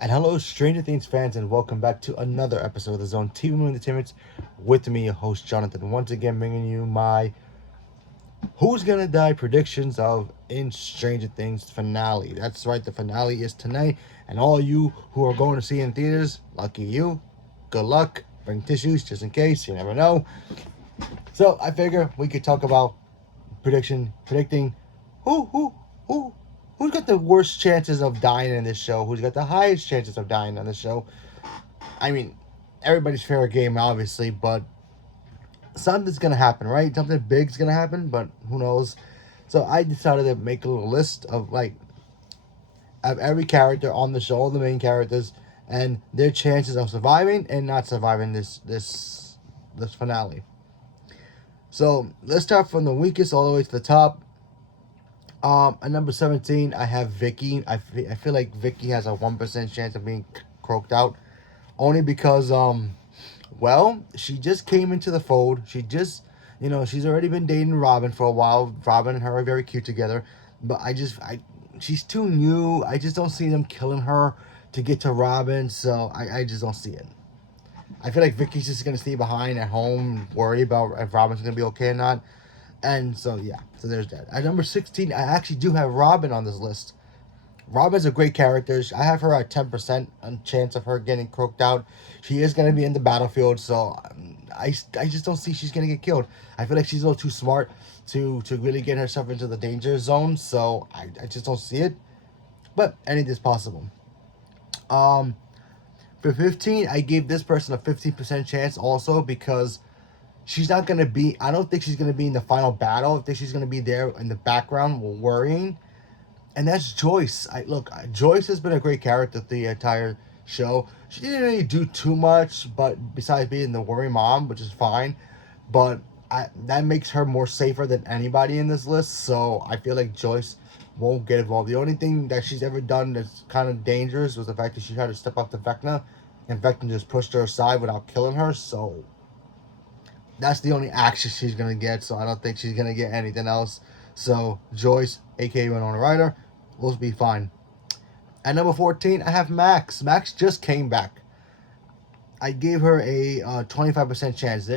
And hello, Stranger Things fans, and welcome back to another episode of the Zone TV Movie Entertainment with me, your host Jonathan. Once again, bringing you my Who's Gonna Die predictions of in Stranger Things finale. That's right, the finale is tonight, and all you who are going to see in theaters, lucky you. Good luck. Bring tissues just in case. You never know. So I figure we could talk about predicting who who who's got the worst chances of dying in this show, who's got the highest chances of dying on this show. I mean, everybody's favorite game, obviously, but something's gonna happen, right? Something big's gonna happen, but who knows? So I decided to make a little list of every character on the show, all the main characters, and their chances of surviving and not surviving this finale. So let's start from the weakest all the way to the top. At number 17, I have Vicky. I feel like Vicky has a 1% chance of being croaked out, only because well, she just came into the fold. She's already been dating Robin for a while. Robin and her are very cute together. But she's too new. I just don't see them killing her to get to Robin. So I just don't see it. I feel like Vicky's just gonna stay behind at home, worry about if Robin's gonna be okay or not. And so yeah, so there's that. At number 16, I actually do have Robin on this list. Robin's a great character. I have her at 10% on chance of her getting croaked out. She is going to be in the battlefield, so I just don't see she's going to get killed. I feel like she's a little too smart to really get herself into the danger zone, so I just don't see it. But anything's possible. Um, for 15, I gave this person a 15% chance also because she's not going to be, I don't think she's going to be in the final battle. I think she's going to be there in the background worrying, and that's Joyce. Joyce has been a great character the entire show. She didn't really do too much, but besides being the worry mom, which is fine, but that makes her more safer than anybody in this list. So I feel like Joyce won't get involved. The only thing that she's ever done that's kind of dangerous was the fact that she tried to step up to Vecna, and Vecna just pushed her aside without killing her. So that's the only action she's gonna get. So I don't think she's gonna get anything else. So Joyce, aka Winona Ryder, will be fine. At number 14, I have Max. Max just came back. I gave her a 25% chance.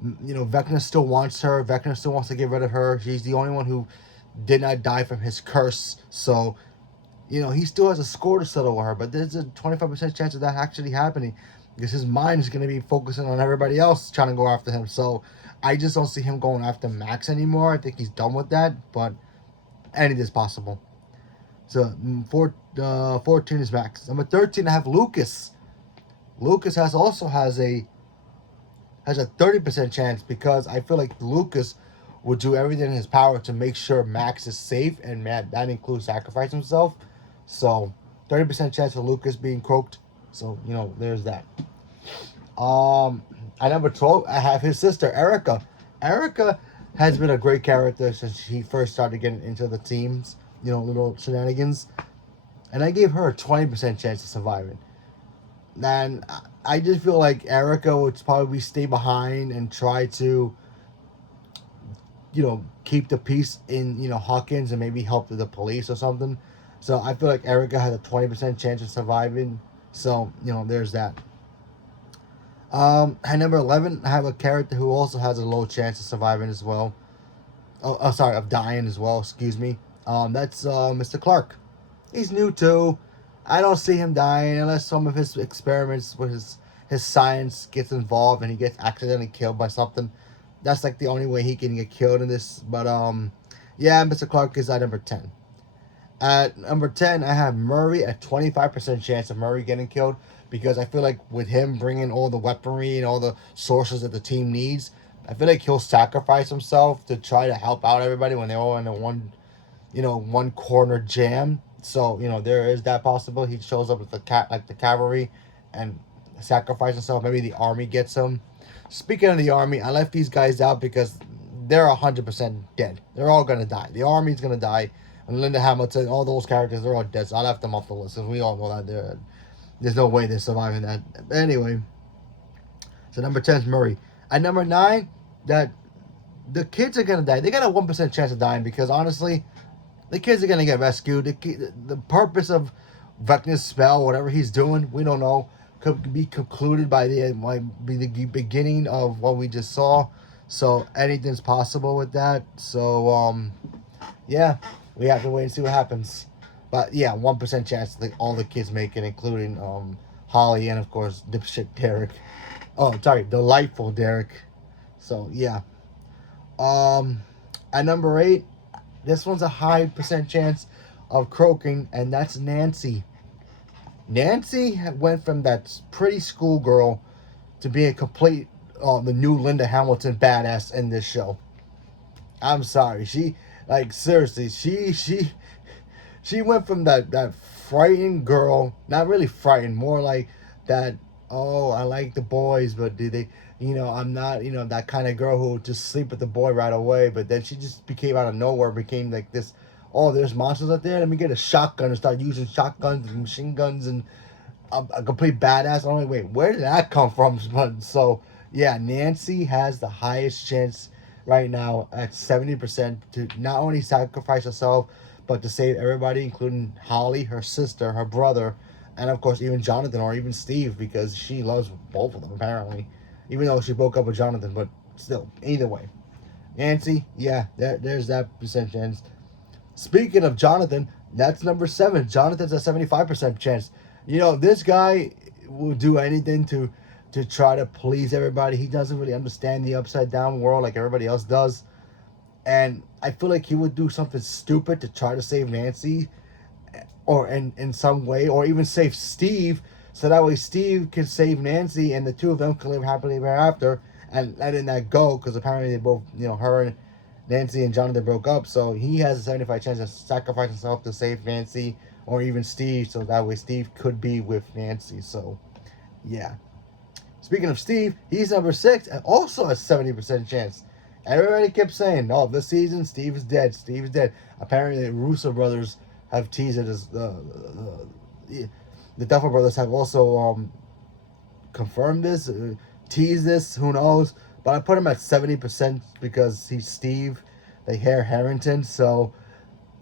Vecna still wants her. Vecna still wants to get rid of her. She's the only one who did not die from his curse. So, he still has a score to settle with her. But there's a 25% chance of that actually happening because his mind is going to be focusing on everybody else trying to go after him. So, I just don't see him going after Max anymore. I think he's done with that. But anything is possible. So 14 is Max. Number 13, I have Lucas. Lucas has a 30% chance because I feel like Lucas would do everything in his power to make sure Max is safe, and that includes sacrifice himself. So 30% chance of Lucas being croaked. So there's that. At number 12, I have his sister Erica. Erica has been a great character since she first started getting into the teams. Little shenanigans, and I gave her a 20% chance of surviving. And I just feel like Erica would probably stay behind and try to, keep the peace in, Hawkins, and maybe help the police or something. So I feel like Erica has a 20% chance of surviving. So, there's that. At number 11, I have a character who also has a low chance of surviving as well. Sorry, of dying as well, excuse me. That's Mr. Clark. He's new too. I don't see him dying unless some of his experiments with his science gets involved and he gets accidentally killed by something. That's like the only way he can get killed in this. But yeah, Mr. Clark is at number 10. At number 10, I have Murray, a 25% chance of Murray getting killed because I feel like with him bringing all the weaponry and all the sources that the team needs, I feel like he'll sacrifice himself to try to help out everybody when they're all in a one corner jam. So there is that possible. He shows up with the cavalry, and sacrifice himself. Maybe the army gets him. Speaking of the army, I left these guys out because they're 100% dead. They're all gonna die. The army's gonna die, and Linda Hamilton, all those characters, they're all dead. So I left them off the list, because we all know that there's no way they're surviving that. But anyway, so number 10 is Murray. At number 9, that the kids are gonna die. They got a 1% chance of dying because honestly, the kids are gonna get rescued. The purpose of Vecna's spell, whatever he's doing, we don't know. Could be concluded by the might be the beginning of what we just saw. So anything's possible with that. So yeah, we have to wait and see what happens. But yeah, 1% chance that all the kids make it, including Holly and of course dipshit Derek. Oh, sorry, delightful Derek. So yeah. Um, at number 8, this one's a high percent chance of croaking, and that's Nancy. Nancy went from that pretty schoolgirl to be a complete, the new Linda Hamilton badass in this show. I'm sorry, she, like, seriously, she went from that frightened girl, not really frightened, more like that. Oh, I like the boys, but do they? I'm not, that kind of girl who would just sleep with the boy right away. But then she just became out of nowhere, became like this. Oh, there's monsters out there. Let me get a shotgun and start using shotguns and machine guns and a complete badass. I'm like, wait, where did that come from? But so yeah, Nancy has the highest chance right now at 70% to not only sacrifice herself, but to save everybody, including Holly, her sister, her brother, and of course even Jonathan or even Steve, because she loves both of them apparently, even though she broke up with Jonathan. But still, either way, Nancy, yeah, there's that percent chance. Speaking of Jonathan, that's number 7. Jonathan's a 75% chance. This guy will do anything to try to please everybody. He doesn't really understand the upside down world like everybody else does. And I feel like he would do something stupid to try to save Nancy, or in some way, or even save Steve, so that way Steve can save Nancy and the two of them can live happily ever after, and letting that go, because apparently they both, her and Nancy and Jonathan broke up, so he has a 75 chance to sacrifice himself to save Nancy or even Steve, so that way Steve could be with Nancy. So yeah. Speaking of Steve, he's number 6 and also a 70% chance. Everybody kept saying, "Oh, this season Steve is dead. Steve is dead." Apparently, the Russo brothers have teased it as the Duffer brothers have also confirmed this, teased this. Who knows? But I put him at 70% because he's Steve, the Hare Harrington. So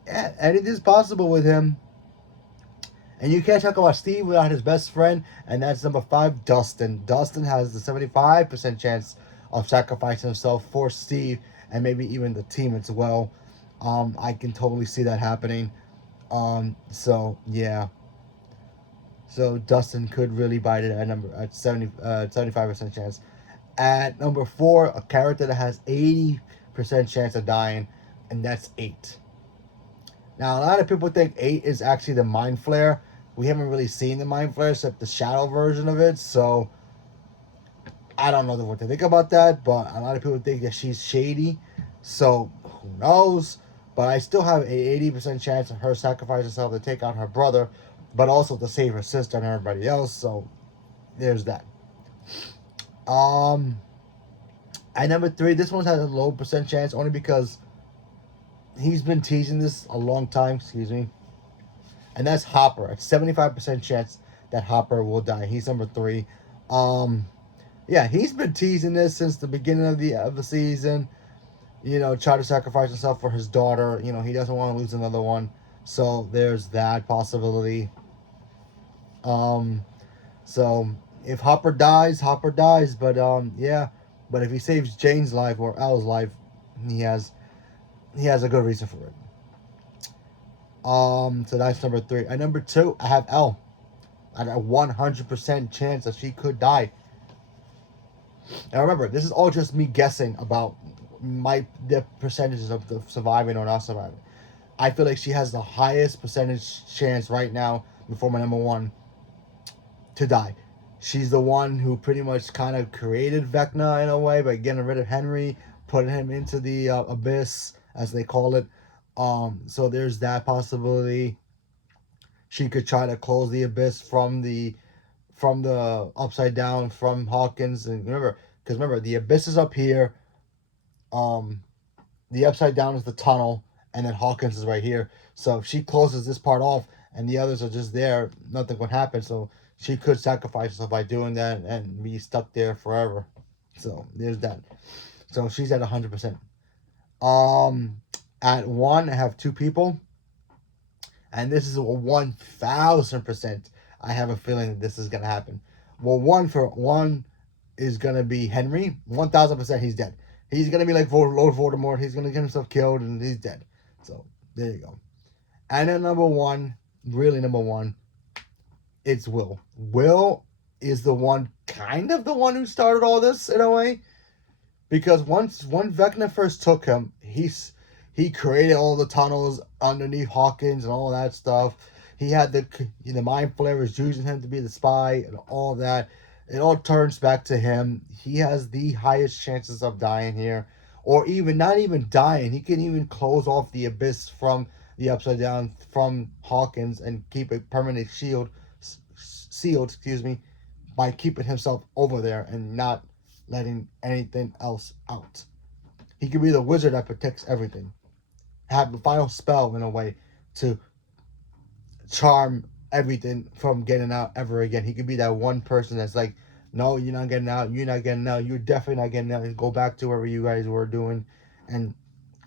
yeah, anything's possible with him. And you can't talk about Steve without his best friend, and that's number 5, Dustin. Dustin has the 75% chance of sacrificing himself for Steve and maybe even the team as well. I can totally see that happening. So yeah. So Dustin could really bite it at 75% chance. At number 4, a character that has 80% chance of dying, and that's 8. Now, a lot of people think 8 is actually the Mind Flare. We haven't really seen the Mind Flare except the shadow version of it, so I don't know what to think about that, but a lot of people think that she's shady, so who knows? But I still have a 80% chance of her sacrificing herself to take out her brother, but also to save her sister and everybody else, so there's that. Um, at number 3, this one has a low percent chance only because he's been teasing this a long time, excuse me. And that's Hopper. A 75% chance that Hopper will die. He's number 3. Yeah, he's been teasing this since the beginning of the season. Try to sacrifice himself for his daughter. He doesn't want to lose another one. So there's that possibility. So if Hopper dies, Hopper dies. But yeah. But if he saves Jane's life or Elle's life, he has a good reason for it. So that's number 3. At number 2, I have Elle. At a 100% chance that she could die. Now remember, this is all just me guessing about the percentages of the surviving or not surviving. I feel like she has the highest percentage chance right now before my number 1 to die. She's the one who pretty much kind of created Vecna in a way by getting rid of Henry, putting him into the abyss, as they call it. So there's that possibility. She could try to close the abyss from the upside down from Hawkins, and remember the abyss is up here. The upside down is the tunnel, and then Hawkins is right here. So if she closes this part off and the others are just there, nothing would happen. So she could sacrifice herself by doing that and be stuck there forever. So there's that. So she's at 100%. At 1, I have 2 people. And this is a 1,000%. I have a feeling that this is gonna happen. Well, one is gonna be Henry. 1,000% he's dead. He's gonna be like Lord Voldemort. He's gonna get himself killed and he's dead. So there you go. And then number one, really number one, it's Will. Will is the one, kind of the one who started all this in a way, because when Vecna first took him, he created all the tunnels underneath Hawkins and all that stuff. He had the mind flayers using him to be the spy and all that. It all turns back to him. He has the highest chances of dying here, or even not even dying. He can even close off the abyss from the Upside Down from Hawkins and keep a permanent sealed, by keeping himself over there and not letting anything else out. He could be the wizard that protects everything. Have the final spell in a way to charm everything from getting out ever again. He could be that one person that's like, no, you're not getting out. You're not getting out. You're definitely not getting out. And go back to wherever you guys were doing and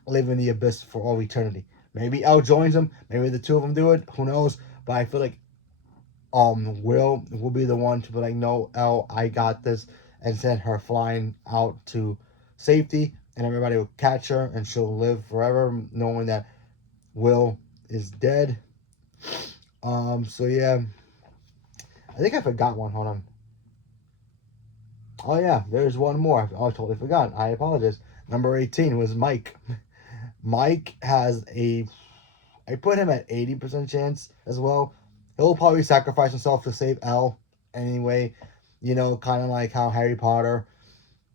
live in the abyss for all eternity. Maybe El joins them. Maybe the two of them do it. Who knows? But I feel like will be the one to be like, no, El, I got this, and send her flying out to safety, and everybody will catch her, and she'll live forever, knowing that Will is dead. So yeah, I think I forgot one. Hold on. Oh yeah, there's one more. Oh, I totally forgot. I apologize. Number 18 was Mike. Mike has I put him at 80% chance as well. He'll probably sacrifice himself to save Elle anyway. Kind of like how Harry Potter,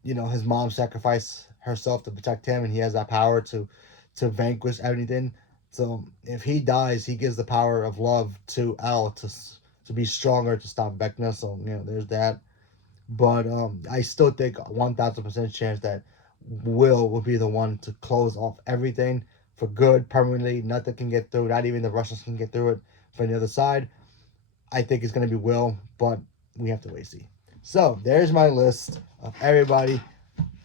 his mom sacrificed herself to protect him, and he has that power to vanquish anything. So if he dies, he gives the power of love to Elle to be stronger to stop Vecna. So there's that. But I still think 1,000% chance that will be the one to close off everything for good, permanently. Nothing can get through. Not even the Russians can get through it from the other side. I think it's going to be Will, but we have to wait and see. So there's my list of everybody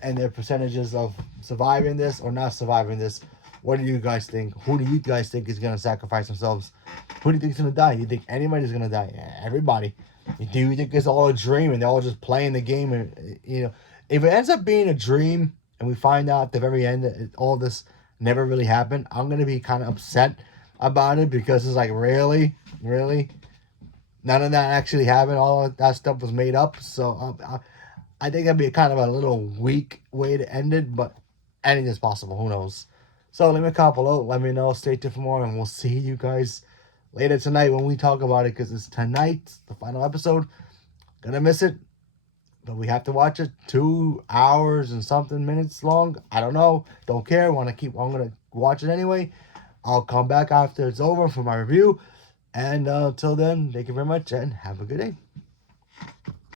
and their percentages of surviving this or not surviving this. What do you guys think? Who do you guys think is going to sacrifice themselves? Who do you think is going to die? Do you think anybody's going to die? Yeah, everybody. Do you think it's all a dream and they're all just playing the game? And if it ends up being a dream and we find out at the very end that all this never really happened, I'm going to be kind of upset about it, because it's like, really? None of that actually happened. All of that stuff was made up. So I think that'd be kind of a little weak way to end it, but anything's possible. Who knows? So leave me a comment below. Let me know. Stay tuned for more, and we'll see you guys later tonight when we talk about it, because it's tonight, the final episode. Gonna miss it, but we have to watch it. 2 hours and something minutes long. I don't know. Don't care. I'm gonna watch it anyway. I'll come back after it's over for my review. And until then, thank you very much and have a good day.